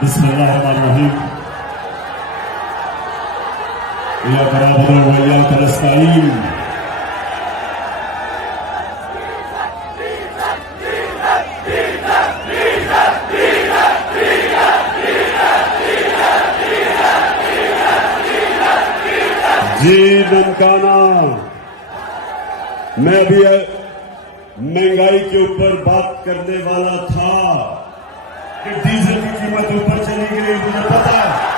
बिस्मिल्लाहिर्रहमानिर्रहीम। इय्याक नअबुदु व इय्याक नस्तईन। जी ननकाना, मैं अभी महंगाई के ऊपर बात करने वाला था कि डीजल की कीमत ऊपर चली गई, मुझे पता है।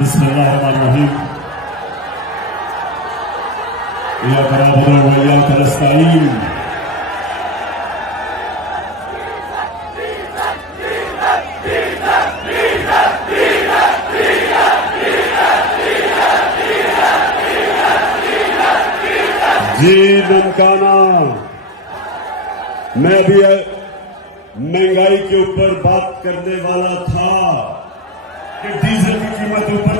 बिस्मिल्लाहिर्रहमानिर्रहीम। इय्याक नअबुदु व इय्याक नस्तईन। जी ननकाना, मैं अभी महंगाई के ऊपर बात करने वाला था कि डीजल की कीमत ऊपर